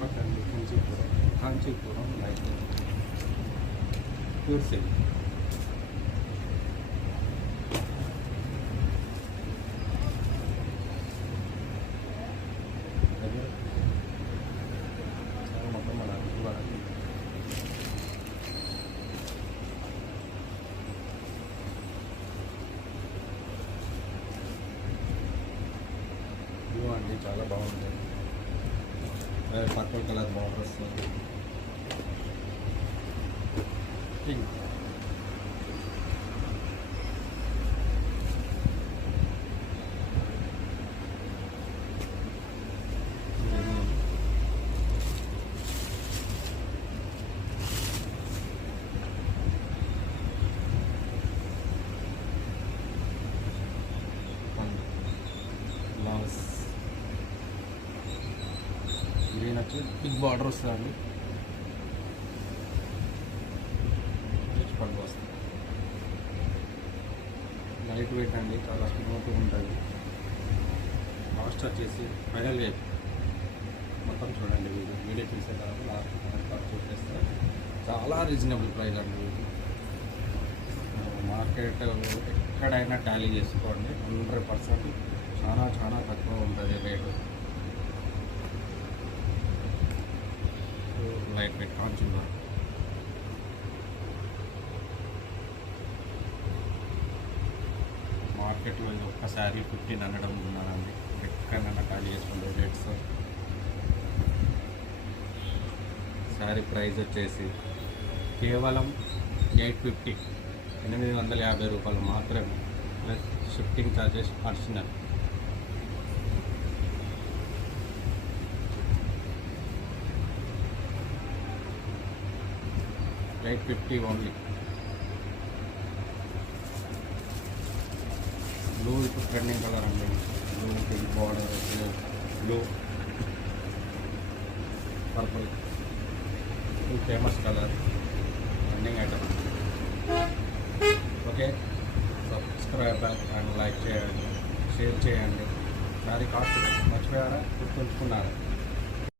పట్టండి Kanchipuram like pure silk. మొత్తం మన వ్యూ అండి చాలా బాగుంది. పర్పుల్ కలర్ బార్డర్ వస్తుంది. పింక్ గ్రీన్ వచ్చి బిగ్ బార్డర్ వస్తుందండి. పండు వస్తుంది. లైట్ వెయిట్ అండి, చాలా స్మూత్గా ఉంటుంది. కాస్ట్ వచ్చేసి ఫైనల్ మొత్తం చూడండి. వీడియో చూసే తర్వాత లాస్ట్ కాస్ట్ చూసేస్తే చాలా రీజనబుల్ ప్రైస్ అండి. మార్కెట్ ఎక్కడైనా టాలీ చేసుకోండి, 100% చాలా చాలా తక్కువ ఉంటుంది రేటు. లైట్ వెయిట్ కాంచున్నారు. మార్కెట్లో ఇది ఒక్కసారి 15 అనడం ఉన్నారండి. ఎక్కడైనా టాలీ చేసుకుంటే రేట్స్. శారీ ప్రైస్ వచ్చేసి కేవలం 850, 850 రూపాయలు మాత్రమే, plus shifting charges additional. $850 only. Blue ఇప్పుడు ట్రెండింగ్ కలర్ అండి. Blue pink border, blue purple famous colour, trending item. Okay, subscribe and like చేయండి, షేర్ చేయండి. సారీ కాస్ట్ మర్చిపోయారా, గుర్తుంచుకున్నారా?